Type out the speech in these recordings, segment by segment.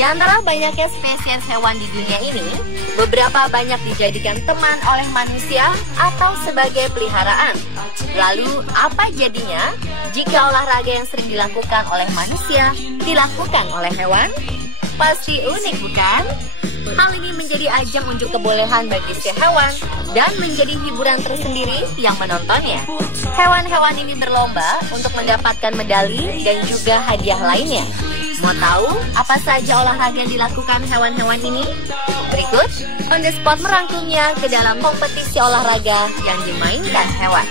Di antara banyaknya spesies hewan di dunia ini, beberapa banyak dijadikan teman oleh manusia atau sebagai peliharaan. Lalu, apa jadinya jika olahraga yang sering dilakukan oleh manusia dilakukan oleh hewan? Pasti unik, bukan? Hal ini menjadi ajang unjuk kebolehan bagi si hewan dan menjadi hiburan tersendiri yang menontonnya. Hewan-hewan ini berlomba untuk mendapatkan medali dan juga hadiah lainnya. Mau tahu apa saja olahraga yang dilakukan hewan-hewan ini? Berikut On The Spot merangkumnya ke dalam kompetisi olahraga yang dimainkan hewan.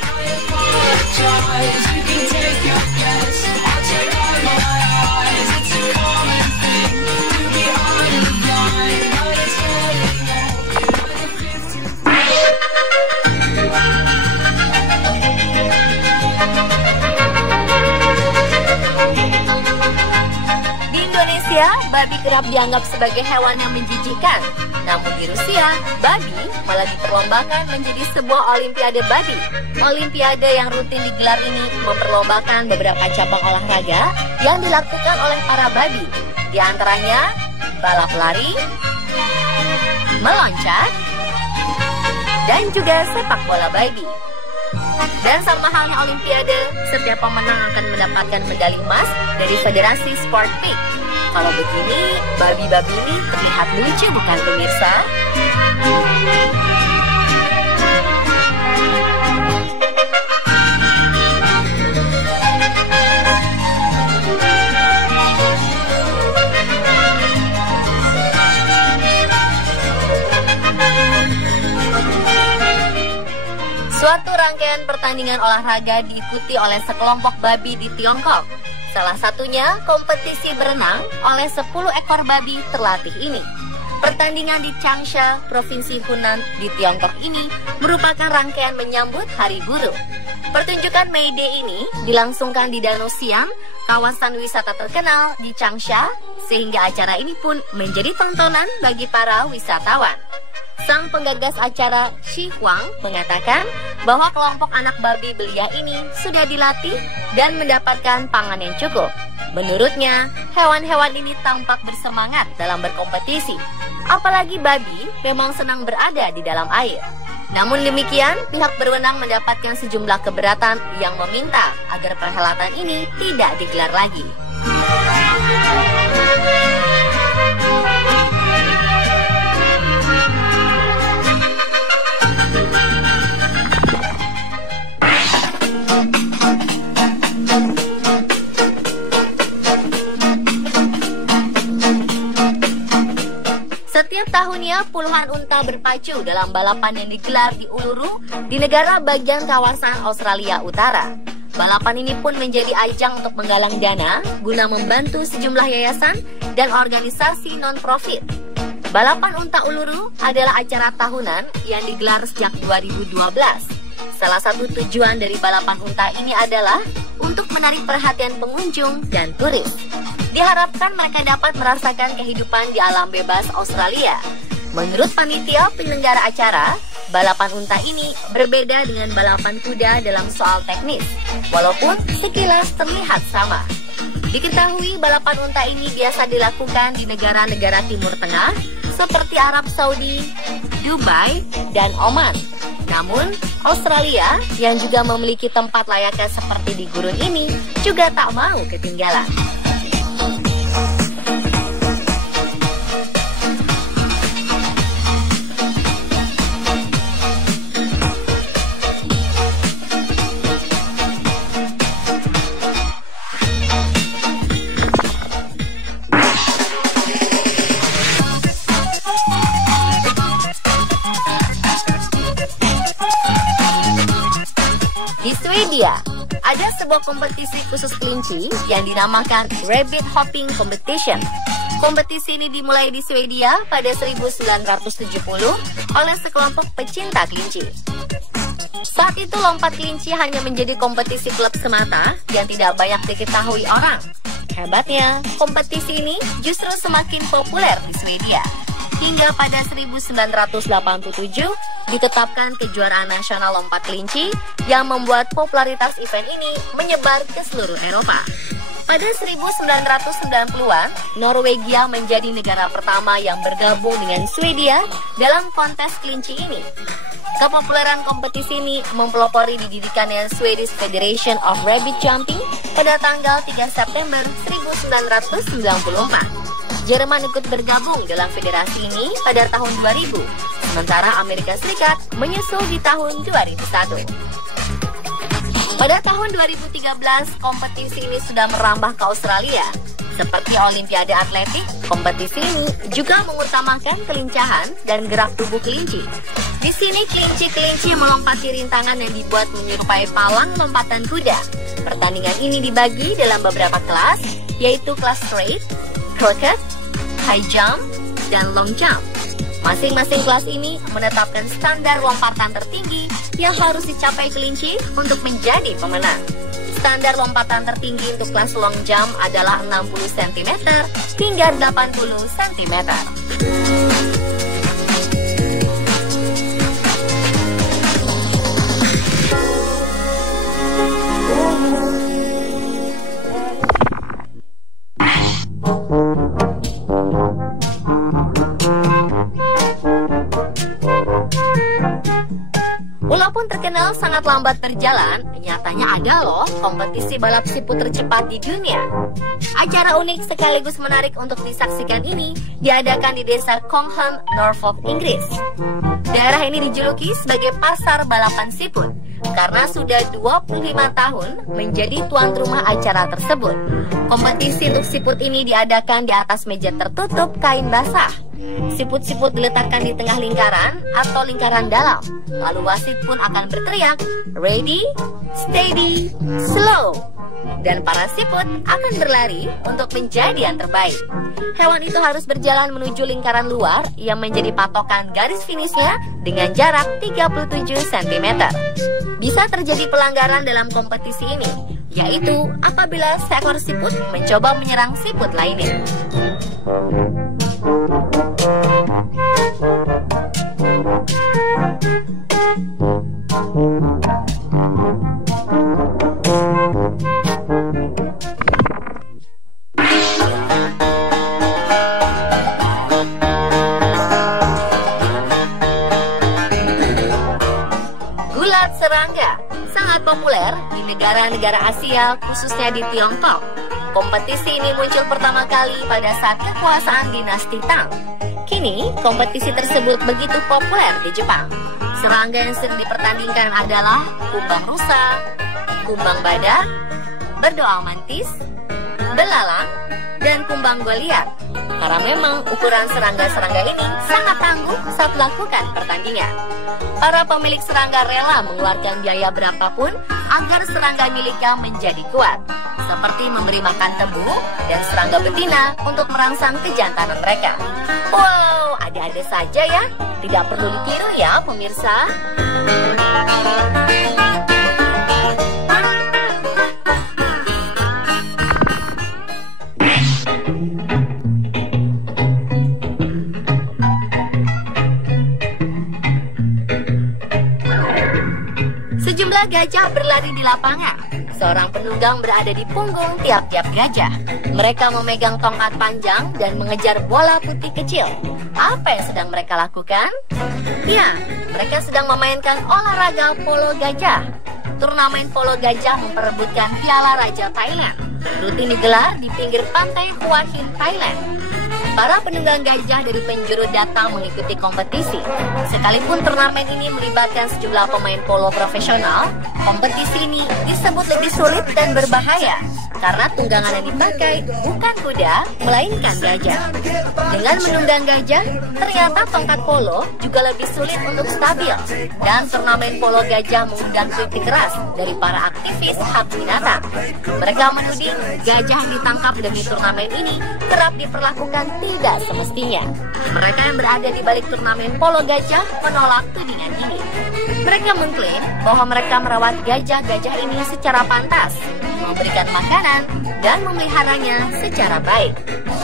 Babi kerap dianggap sebagai hewan yang menjijikkan. Namun di Rusia, babi malah diperlombakan menjadi sebuah olimpiade babi. Olimpiade yang rutin digelar ini memperlombakan beberapa cabang olahraga yang dilakukan oleh para babi. Di antaranya balap lari, meloncat, dan juga sepak bola babi. Dan sama halnya olimpiade, setiap pemenang akan mendapatkan medali emas dari Federasi Sport Peak. Kalau begini, babi-babi ini terlihat lucu, bukan pemirsa? Suatu rangkaian pertandingan olahraga diikuti oleh sekelompok babi di Tiongkok. Salah satunya kompetisi berenang oleh 10 ekor babi terlatih ini. Pertandingan di Changsha, Provinsi Hunan di Tiongkok ini merupakan rangkaian menyambut Hari Buruh. Pertunjukan May Day ini dilangsungkan di Danau Siang, kawasan wisata terkenal di Changsha, sehingga acara ini pun menjadi tontonan bagi para wisatawan. Sang penggagas acara Shi Huang mengatakan bahwa kelompok anak babi belia ini sudah dilatih dan mendapatkan pangan yang cukup. Menurutnya, hewan-hewan ini tampak bersemangat dalam berkompetisi. Apalagi babi memang senang berada di dalam air. Namun demikian, pihak berwenang mendapatkan sejumlah keberatan yang meminta agar perhelatan ini tidak digelar lagi. Setiap tahunnya puluhan unta berpacu dalam balapan yang digelar di Uluru di negara bagian kawasan Australia Utara. Balapan ini pun menjadi ajang untuk menggalang dana guna membantu sejumlah yayasan dan organisasi non-profit. Balapan unta Uluru adalah acara tahunan yang digelar sejak 2012. Salah satu tujuan dari balapan unta ini adalah untuk menarik perhatian pengunjung dan turis. Diharapkan mereka dapat merasakan kehidupan di alam bebas Australia. Menurut panitia penyelenggara acara, balapan unta ini berbeda dengan balapan kuda dalam soal teknis, walaupun sekilas terlihat sama. Diketahui balapan unta ini biasa dilakukan di negara-negara Timur Tengah seperti Arab Saudi, Dubai, dan Oman. Namun, Australia yang juga memiliki tempat layaknya seperti di gurun ini juga tak mau ketinggalan. Di Swedia, ada sebuah kompetisi khusus kelinci yang dinamakan Rabbit Hopping Competition. Kompetisi ini dimulai di Swedia pada 1970 oleh sekelompok pecinta kelinci. Saat itu lompat kelinci hanya menjadi kompetisi klub semata yang tidak banyak diketahui orang. Hebatnya, kompetisi ini justru semakin populer di Swedia. Hingga pada 1987 ditetapkan kejuaraan nasional lompat kelinci yang membuat popularitas event ini menyebar ke seluruh Eropa. Pada 1990-an, Norwegia menjadi negara pertama yang bergabung dengan Swedia dalam kontes kelinci ini. Kepopuleran kompetisi ini mempelopori didirikannya Swedish Federation of Rabbit Jumping pada tanggal 3 September 1994. Jerman ikut bergabung dalam federasi ini pada tahun 2000, sementara Amerika Serikat menyusul di tahun 2001. Pada tahun 2013, kompetisi ini sudah merambah ke Australia. Seperti Olimpiade Atletik, kompetisi ini juga mengutamakan kelincahan dan gerak tubuh kelinci. Di sini kelinci-kelinci melompati rintangan yang dibuat menyerupai palang lompatan kuda. Pertandingan ini dibagi dalam beberapa kelas, yaitu kelas straight, croquet, high jump, dan long jump. Masing-masing kelas ini menetapkan standar lompatan tertinggi yang harus dicapai kelinci untuk menjadi pemenang. Standar lompatan tertinggi untuk kelas long jump adalah 60 cm hingga 80 cm. Walaupun terkenal sangat lambat berjalan, nyatanya ada loh kompetisi balap siput tercepat di dunia. Acara unik sekaligus menarik untuk disaksikan ini diadakan di desa Congham, Norfolk, Inggris. Daerah ini dijuluki sebagai pasar balapan siput karena sudah 25 tahun menjadi tuan rumah acara tersebut. Kompetisi untuk siput ini diadakan di atas meja tertutup kain basah. Siput-siput diletakkan di tengah lingkaran atau lingkaran dalam. Lalu wasit pun akan berteriak, ready, steady, slow. Dan para siput akan berlari untuk menjadi yang terbaik. Hewan itu harus berjalan menuju lingkaran luar yang menjadi patokan garis finishnya dengan jarak 37 cm. Bisa terjadi pelanggaran dalam kompetisi ini, yaitu apabila seekor siput mencoba menyerang siput lainnya. Gulat serangga sangat populer di negara-negara Asia, khususnya di Tiongkok. Kompetisi ini muncul pertama kali pada saat kekuasaan dinasti Tang. Kini, kompetisi tersebut begitu populer di Jepang. Serangga yang sering dipertandingkan adalah kumbang rusa, kumbang badak, berdoa mantis, belalang, dan kumbang Goliat. Karena memang ukuran serangga-serangga ini sangat tangguh saat melakukan pertandingan. Para pemilik serangga rela mengeluarkan biaya berapapun agar serangga miliknya menjadi kuat, seperti memberi makan tebu dan serangga betina untuk merangsang kejantanan mereka. Wow, ada-ada saja ya, tidak perlu ditiru ya pemirsa. Sejumlah gajah berlari di lapangan. Seorang penunggang berada di punggung tiap-tiap gajah. Mereka memegang tongkat panjang dan mengejar bola putih kecil. Apa yang sedang mereka lakukan? Ya, mereka sedang memainkan olahraga polo gajah. Turnamen polo gajah memperebutkan Piala Raja Thailand. Rutin digelar di pinggir pantai Hua Hin, Thailand. Para penunggang gajah dari penjuru datang mengikuti kompetisi. Sekalipun turnamen ini melibatkan sejumlah pemain polo profesional, kompetisi ini disebut lebih sulit dan berbahaya karena tunggangan yang dipakai bukan kuda, melainkan gajah. Dengan menunggang gajah, ternyata tongkat polo juga lebih sulit untuk stabil, dan turnamen polo gajah mengundang kritik keras dari para aktivis hak binatang. Mereka menuding gajah yang ditangkap demi turnamen ini kerap diperlakukan tidak semestinya. Mereka yang berada di balik turnamen polo gajah menolak tudingan ini. Mereka mengklaim bahwa mereka merawat gajah-gajah ini secara pantas, memberikan makanan, dan memeliharanya secara baik.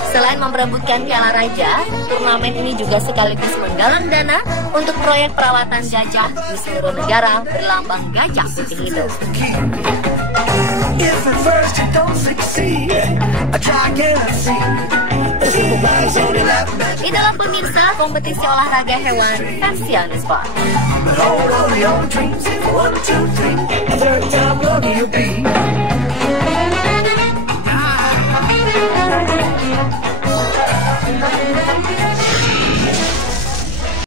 Selain memperebutkan Piala Raja, turnamen ini juga sekaligus menggalang dana untuk proyek perawatan gajah di seluruh negara berlambang gajah putih itu. If at first you don't succeed, I try again and see. The supervisor only laugh at you. Itulah pemirsa kompetisi olahraga hewan versi on the spot. But hold on to your dreams. 1, 2, 3. A third time lucky you'll be.